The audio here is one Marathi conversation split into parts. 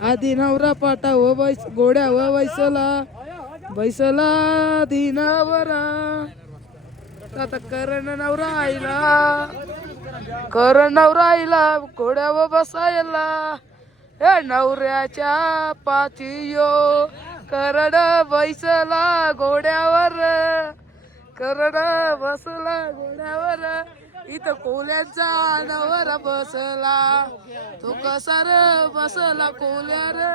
आधी नवरा पाटा व बैस घोड्या व बैसला बैसला दिनावरा आता करण नवरा आईला घोड्या व बसायला हे नवऱ्याच्या पाठीयो करण बैसला घोड्यावर करण बसला घोड्यावर इथं कोल्यांचा नवरा बसला तो कसा रे बसला कोल्या रे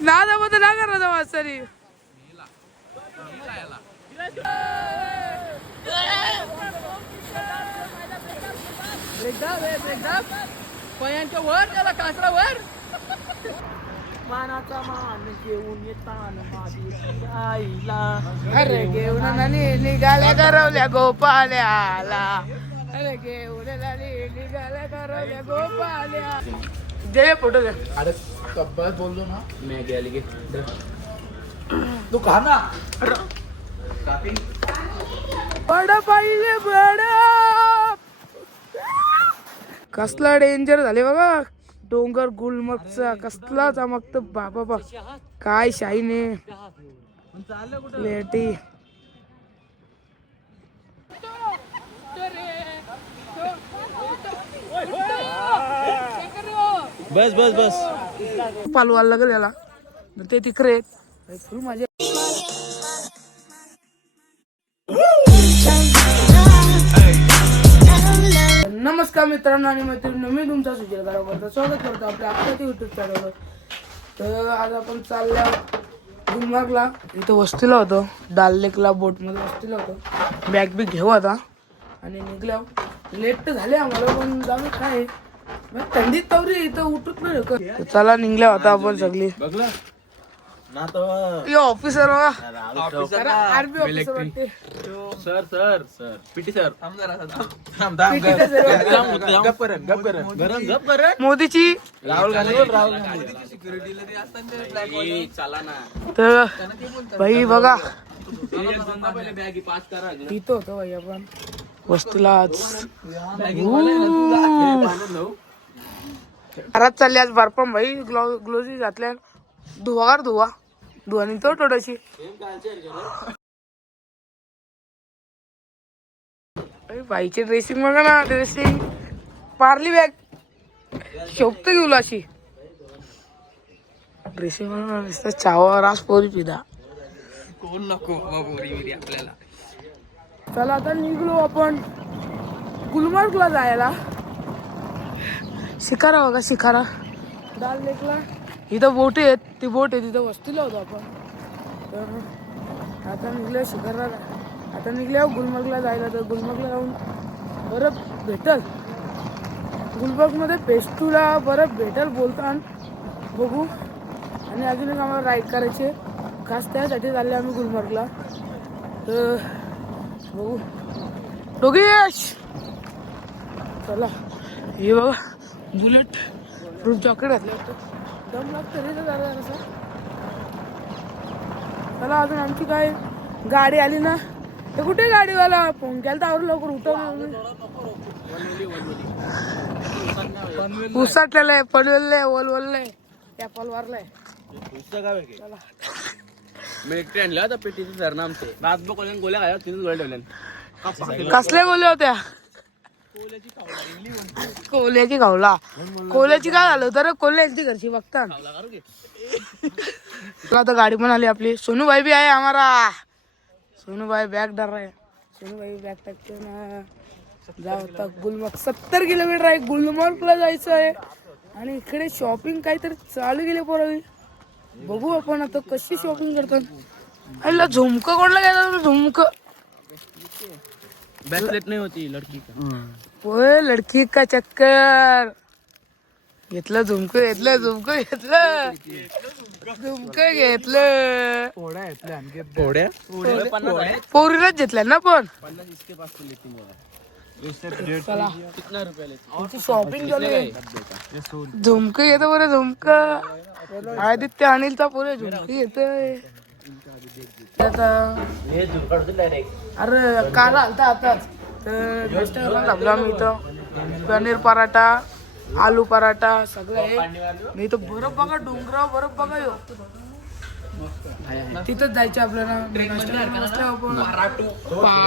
नादामध्ये ना करा जावा सरी पयांच्या वर त्याला कासरा वर मानाचा मान घेऊन येताना माझी आईला अरे घेऊन निघाल्या करवल्या गोपाल्याला अरे घेऊन निघाल्या करवल्या गोपाल्या जय फोटो घ्या. अरे कब्बल बोललो ना मॅगी आली की तू खा ना बडा पाहिले बडा कसला डेंजर झाले बघा डोंगर गुलमर्गचा कसला चमकत बाबा काय शाईने लेटी बस बस बस पालवायला लागेल याला ते तिकडे फुल माझ्या नमस्कार मित्रांनो आणि मैत्रिणींनो मी तुमचा सुजय गारवकर स्वागत करतो आपल्या आपल्या युट्यूब चॅनलवर. तर आज आपण चालल्या गुलमर्गला. इथं वस्तीला होतो डाल लेकला बोटमध्ये वस्तीला होतो. बॅग बी घेऊ आता आणि निघल्या. लेट तर झाले आम्हाला पण जाऊ काय थंडीत तवरी इथं उठत नाही. चला निघल्या होता आपण सगळी ऑफिसर आर्मी ऑफिसर वाटते. Sir sir sir PT sir मोदीची राहुल गांधी तर भाई बघा इथं होतो भाई आपण वस्तीला आज घरात चालली आज बर्फम भाई ग्लोजी घातल्या धुवा निघतो थोडीशी. बाईची ड्रेसिंग बघा ना ड्रेसिंग पारली बॅग शोभत घेऊ अशी ड्रेसिंग बघा नुसतं चावा रास पोरी पिदा कोण नको आपल्याला. चला आता निघलो आपण गुलमर्गला जायला. शिकारा बघा शिकारा डाल लेकला इथं बोट आहेत ती बोट आहे तिथं वस्तीला होतो आपण. तर आता निघल्या शिकाराला आता निघल्यावर गुलमर्गला जायला. तर गुलमर्गला जाऊन बरं भेटल गुलमर्गमध्ये पेस्टूला बरं भेटल बोलताना बघू. आणि अजून एक आम्हाला राईड करायचे खास त्यासाठी चालले आम्ही गुलमर्गला. तर बघू दोघेश चला. हे बघा बुलेट फ्रूट चॉकलेट घातलं होतं दम लागतं रे झालं असं. चला अजून आमची काय गाडी आली ना ते कुठे गाडीवाला फोन केला तर लवकर उठवलं उसटलेलं आहे पडलेलं ओलवललंय त्या पलवारलाय. कसले गोले होत्या कोल्याची खावला कोल्याची काय झालं तर कोल्याची घरची बघता. आता गाडी पण आली आपली. सोनूभाई भी आहे हमारा. सोनूभाई बॅग डर रहा है. सोनूभाई बॅग टाकते ना जाऊ आता गुलमर्ग 70 किलोमीटर आहे गुलमर्गला जायचं आहे. आणि इकडे शॉपिंग काहीतरी चालू गेले पोरावी. बघू आपण आता कशी शॉपिंग करतात. अरे झुमकं कोणला घ्यायचं झुमकं ब्रेसलेट नहीं होती लड़की का. ओए लड़की का चक्कर घेतलं झुमकं घेतलं पोरीलाच घेतल्या ना पण. शॉपिंग झुमकं येतं बरं झुमकं आदित्य अनिलचा पुरे झुमकं येतंय. आता अरे काल आलता आताच तर रेस्टॉरंटला थांबलो आम्ही इथं. पनीर पराठा, आलू पराठा सगळं आहे. मी इथं बरफ बघा, डोंगरावर बरफ बघा यो. तिथंच जायचं आपल्याला.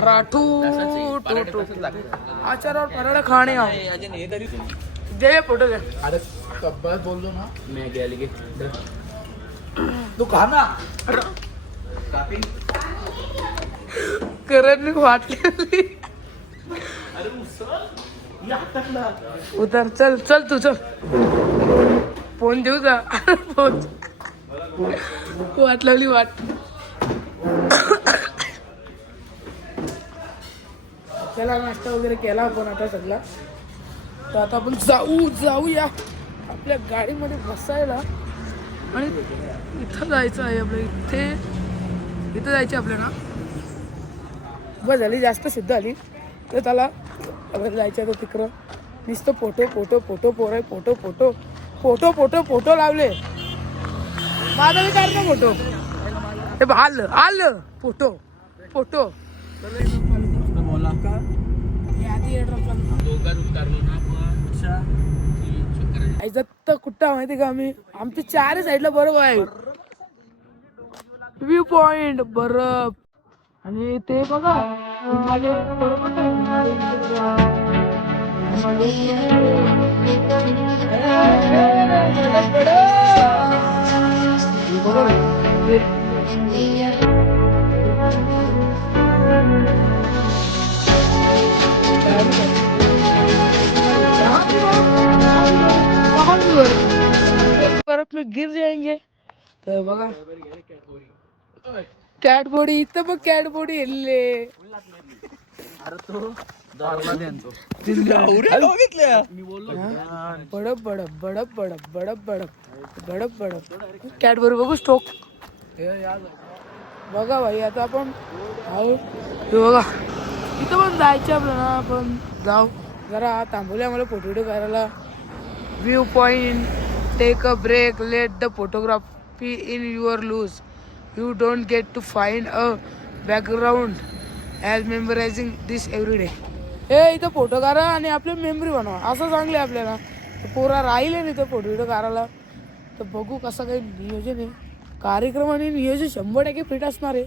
पराठू आचारावर पराठा खाणे दे फोटो घ्या. अरे कब्बत बोललो ना मॅगी आली की तू खा ना. करण वाटली उतर. चल चल तू चल. फोन देऊ का? फोन वाट लागली वाट. त्याला नाश्ता वगैरे केला आपण आता सगळा. तर आता आपण जाऊया आपल्या गाडीमध्ये बसायला आणि इथं जायचं आहे आपल्या. इथं जायचं आपल्याला. बस झाली जास्त सिद्ध आली तर त्याला आपल्याला जायचं आहे. तर तिकडं नुसतं फोटो फोटो फोटो पोराय photo photo photo photo photo लावले. माझा बी काढ ना फोटो. हे आलं आलं फोटो फोटो. जत्त कुठं माहिती का आम्ही. आमच्या चारही साईडला बरोबर आहे. व्ह्यू पॉइंट बरफ आणि ते बघा बर्फ में गिर जाएंगे. तर बघा कॅटबॉडी इथं बघ. कॅटबॉडी हेलले. बडप बडप बडप बडप बडप बडप बडप बडप कॅटबॉडी बघू स्टोक. बघा भाई आता आपण बघा इथं पण जायचं आपल्याला. आपण जाऊ जरा थांबवले आम्हाला फोटो व्हिडिओ करायला. View point take a break let the photography in your loose. You don't get to find a background as memorizing this every day. हे इथं फोटो काढा आणि आपली मेमरी बनवा असं सांगले आपल्याला. पोरा राहिले नाही तर फोटो व्हिडिओ काढायला. तर बघू कसं काही नियोजन आहे. कार्यक्रम आणि नियोजन 100% फिट असणार आहे.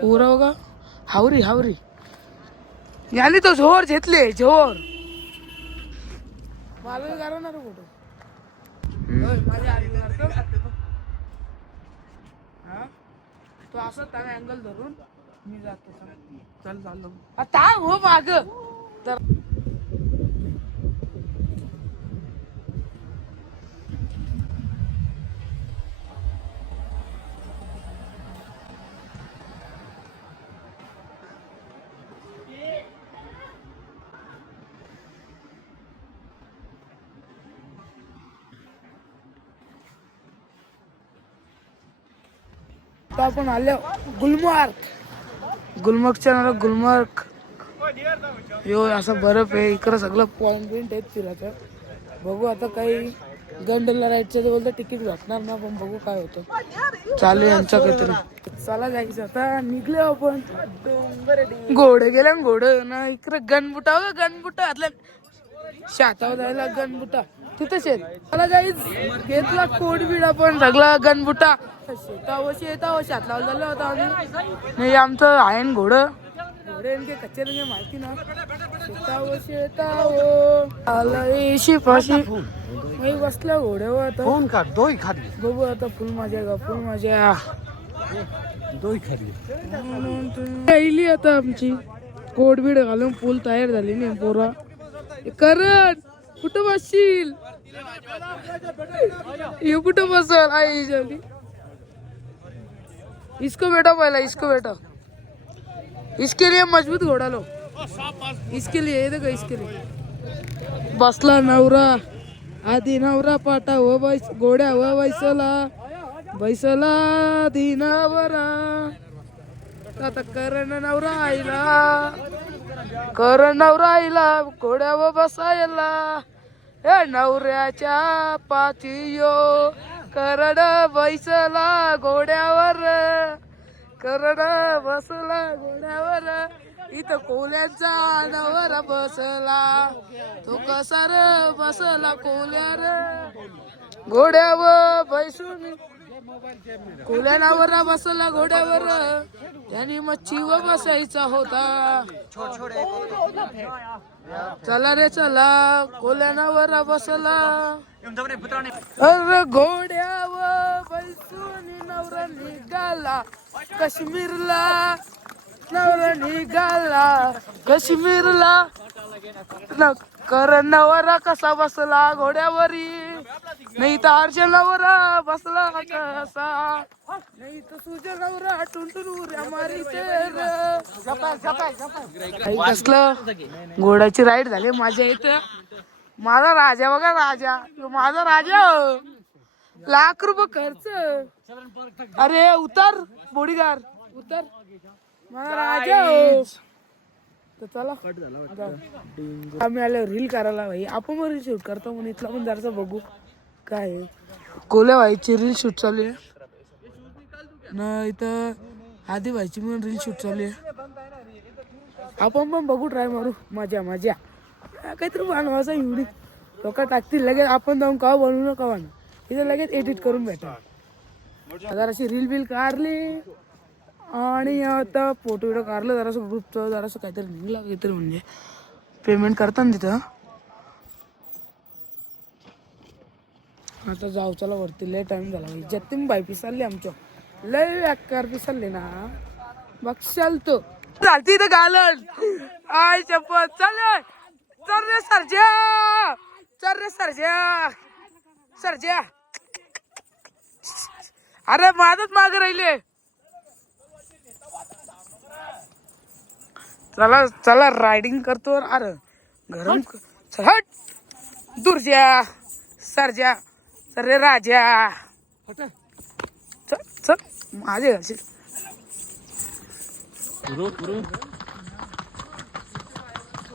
पोरा बघा हावरी हावरी याने तो झोर घेतले झोर. मला करणार फोटो माझ्या तो असं त्याने अँगल धरून मी जातो. चल चाललो आता हो माग. तर आपण आलो गुलमर्गच्या नाला. गुलमर्ग यो असं बर्फ आहे. इकडं सगळं पॉइंट बिंट आहेत फिरायचं. बघू आता काही गंडला राईडचं तर बोलतं तिकीट भेटणार ना. पण बघू काय होतं. चालू यांचं काहीतरी. चला जायचं आता. निघले आपण. घोडे गेल्या घोडं ना. इकडं गणबुटा हो गणबुटा आतल्या शातावर जायला गणबुटा तिथंच आहेत. मला जाईच घेतला कोट बीड आपण सगळा गणबुटा. शेतावर शात लावला झालं होता आम्ही. नाही आमचं आहे ना घोडं. घोडे कच्चे रंगे माहिती ना. शेतावर आला शिपाशी बसल्या घोड्यावर. आता बघू आता फुल मजा का फुल मजा. पहिली आता आमची कोट बीड घालून फुल तयार झाली नाही पोरा. करण कुठं बसशील. ये कुठं बसल आई झाली. इसको बैठा पहला इसको बैठा. इसके लिए मजबूत घोड़ा लो. इसके लिए ये देखो इसके लिए. बसला नवरा आधी नवरा पाटा हो बैस घोड्या हो बैसला बैसला दिनावरा. आता करण नवरा आईला घोड्यावर बसायला. ए नवऱ्याच्या पाठीयो करण बैसला घोड्यावर, करण बसला घोड्यावर, इथं कोल्यांचा नवर बसला, तो कसा रे बसला कोल्यार घोड्यावर बैसून, कोल्यानावर बसला घोड्यावर, त्याने मच्छीवर बसायचा होता. चला रे चला कोल्यानावर बसला, अरे घोड्यावर बैसून नवरा निघाला काश्मीरला, नवरा निघाला काश्मीरला, करण नवरा कसा बसला घोड्यावरी, नाही तर अर्जुन नवरा बसला कसा, नाही तर तुझ्या नवरा टुनटुन उड्या मारीते रे. कसलं घोड्याची राईड झाली माझ्या इथं. माझा राजा बघा, राजा माझा राजा, लाख रुपये खर्च. अरे उतर बोडीगार उतर, माझा राजा. तर चला आम्ही आलो रील करायला. भाई आपण पण रील शूट करतो म्हणून इथला पण जरासं बघू काय आहे. कोल्या व्हायची रील शूट चालू आहे ना इथं, आधी व्हायची म्हणून रील शूट चालू आहे. आपण पण बघू, ट्राय मारू. मजा मजा काहीतरी बनवायचा एवढी लोक टाकतील लगेच, आपण जाऊन कवा बनवू कवा ना, इथं लगेच एडिट करून भेटा. जराशी रील बिल काढली आणि आता फोटो व्हिडिओ काढलं जरासं ग्रुपचं, जरासं काहीतरी निघलं काहीतरी, म्हणजे पेमेंट करताना तिथं. आता जाऊ चला वरती, लय टाइम झाला. जतीन बाई पिसालले आमच्या, लय व्याकार पिसालले ना बक्षाल तो चालती इथं घालन. आय चप्पल चल चल रे सरजा, चल रे सरजा, सरजा. अरे माझच माग राहिले. चला चला रायडिंग करतो. अरे गरम हट दूर जा सरजा, सर रे राजा, चल चल माझे घरचे.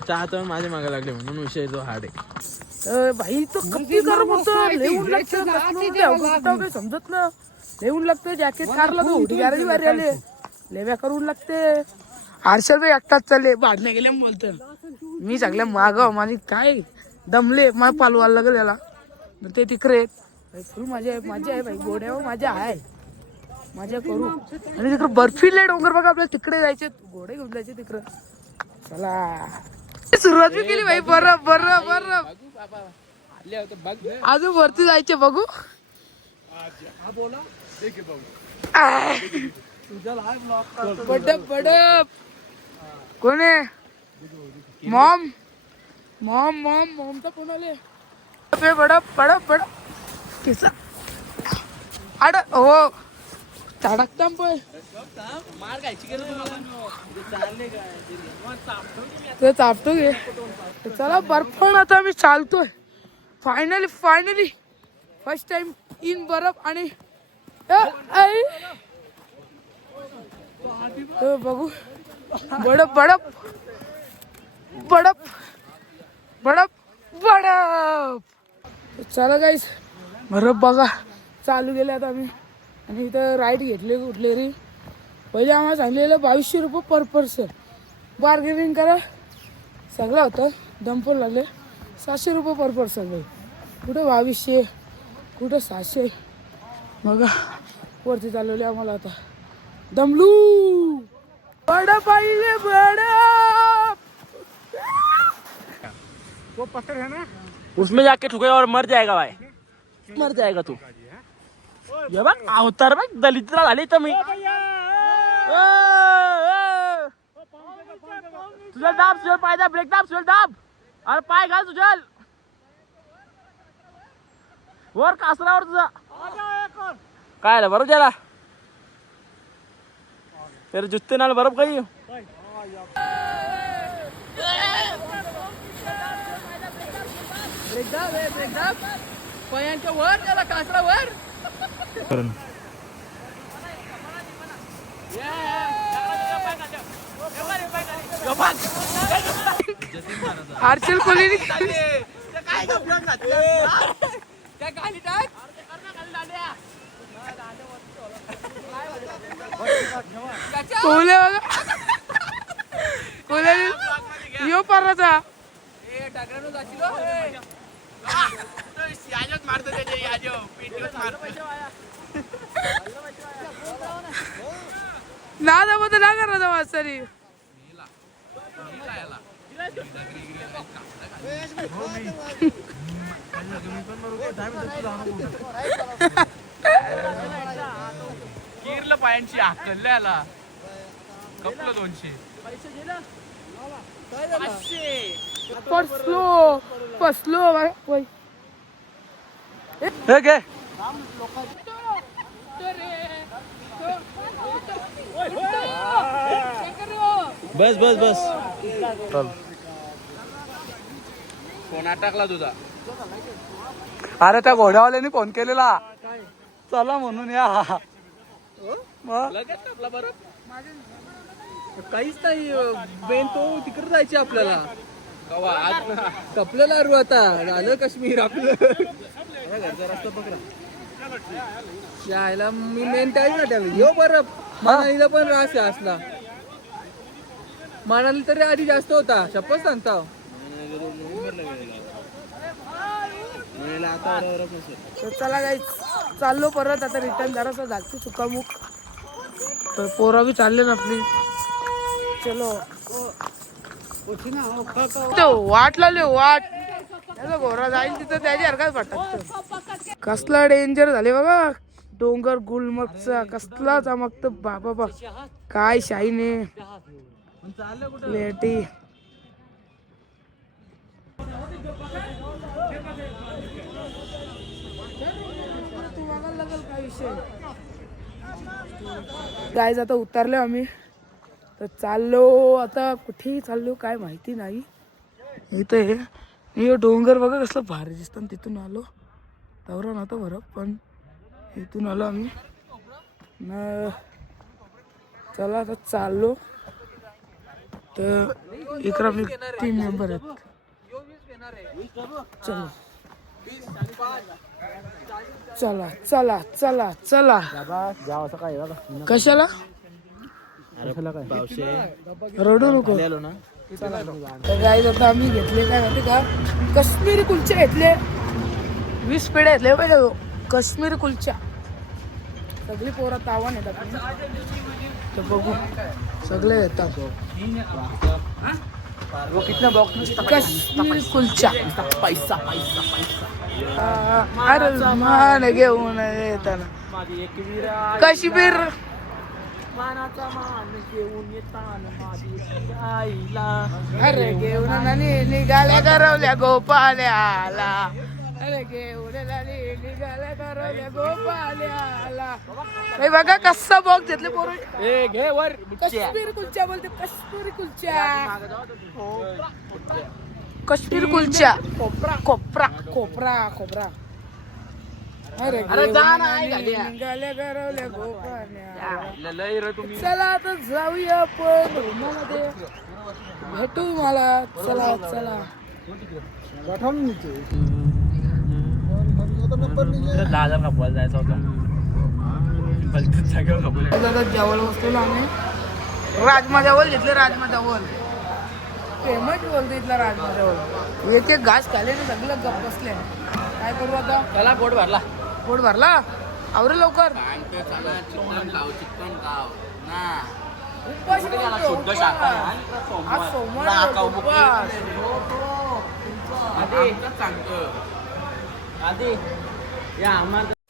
चहा तर माझ्या मागे लागले म्हणून विषय तो हार्ड आहे. भाई तो कधी गरम होतं, लिहून लागतं समजत ना, लिहून लागतं. जॅकेट काढला तो उठी गॅरेज बाहेर आले, लेव्या करून लागते. हर्षल भाई एकटाच चालले, भाडण्या गेल्या बोलत मी सगळ्या मागव माझी काय दमले, मला पालवायला लागेल त्याला. ते तिकडे फुल माझ्या माझ्या आहे भाई, घोड्यावर माझ्या आहे, माझ्या करू. आणि तिकडे बर्फीले डोंगर बघा आपल्याला, तिकडे जायचे, घोडे घेऊन जायचे तिकडं. चला सुरुवात बी केली भाई. बरं बरं बरं अजून वरती जायचे बघू. बडप बडप कोण आहे? मॉम मॉम मॉम मॉमचा फोन आले. बडप बडप बडप किसा अड हो धडकता पण ते चापतो घे. चला बर्फावर आता आम्ही चालतोय. Finally finally first time in बर्फ. आणि बघू बडप बडप बडप बडप बडप. चला गाईस बर्फ बघा चालू गेले आता आम्ही. आणि इथं राईड घेतले कुठले रे. पहिले आम्हाला सांगलेलं 2200 रुपये पर पर्सन. बार्गेनिंग करा सगळं होतं. दंपल लागले 700 रुपये पर पर्सन. भाई कुठं 2200 कुठं 700. बघा वरती चालवले आम्हाला आता. दमलू बडा पाहिजे बडा. वो पत्थर है ना, उसमें जाके ठुके और मर जाएगा भाई, मर जाएगा तू. ये बघ अवतार बघ दलितला झाली तर मी. तुझा दाब सुजल, पाय दाब, ब्रेक दाब सुजल दाब. अरे पाय घाल सुजल वर कासरावर तुझा. काय बरोबर झाला तेरे जुत्ते नाल बर्फ गई. पायांच्या वर त्याला कासरावर. हर्षल कोहली काय कोले बघा कोले यो परचा ना जमत ना करा जमा सरी किरलं पायांची हाकलले आला कपलं 200 फसलो वय हे घे बस बस बस चल फोन टाकला तुझा अरे त्या घोड्यावाल्याने फोन केलेला चला म्हणून या मग लगेच टाकला बरं काहीच नाही बेन तो तिकडे जायचे आपल्याला कवा आज ना कपलेला रू आता झालं काश्मीर आपलं घरचा रस्ता पकडा यायला मी मेन टाईम ना त्यावेळी यो बरं मनालीला पण रास आहे असला मनाली तरी आधी जास्त होता शपथ सांगता तर चला गाईच चाललो परत आता रिटर्न जरासा जागती चुकामुक तर पोरा बी चालले ना आपली चलो तो वाट लावले वाट त्याचा घोरा जाईल तिथं त्याची हरकत वाटत कसला डेंजर झाले बघा डोंगर गुलमर्गचा कसला चमकत बाबा बा काय शाईने लेटी गाईज आता उतरलो आम्ही तर चाललो आता कुठेही चाललो काय माहिती नाही इथं हे डोंगर बघा कसलं भारी दिसतं तिथून आलो दौरा नव्हता बरं पण इथून आलो आम्ही न चला आता चाललो तर इकडं आपले 3 मेंबर आहेत चलो चला चला चला चला जाव असं काय बघा कशाला रडू नको आलो ना तर गाईज आता आम्ही घेतले काय माहिती का काश्मीरी कुलचे घेतले 20 पेढे घेतले पाहिजे काश्मीरी कुलच्या सगळी पोरं तावण येतात तर बघू सगळे येतात वो कितना बॉक्स काश्मीरी कुलचा पैसा पैसा पैसा अरे मान घेऊन येताना माझी एक विरा काश्मीर मानाचा मान घेऊन येताना माझी आईला अरे घेऊन नानी निघाल्या गरवल्या गोपाल्याला अरे घेऊन नानी निघाल्या गरवल्या गोपाल्याला हे बघा कसा बॉक्स घेतले पोरं ए घे वर काश्मीर कुलचा बोलते काश्मीरी कुलचा काश्मीर कुलचा कोपरा कोपरा कोपरा कोपरा अरे जा ना, आई घाल्या. निघाल्या गरवल्या गोपाल्या लय रे तुम्ही चला आता जाऊया आपण रूमामध्ये भेटू मला चला चला दादा खपवायला जायचं होतं जागेवर खपवलं आता जेवण बसलेलो आम्ही राजमा चावल घेतले राजमा चावल फेमस बोलतो इथला राजमा चावल एक एक घास खाले ना सगळं गप बसले काय करू आता त्याला पोट भरला पोट भरला आवरे लवकर उपाशी बोलतो, शुद्ध उपास. शाकाहारी. आज सोमवार आहे, उपास. आधी सांगतो आधी या आम्हाला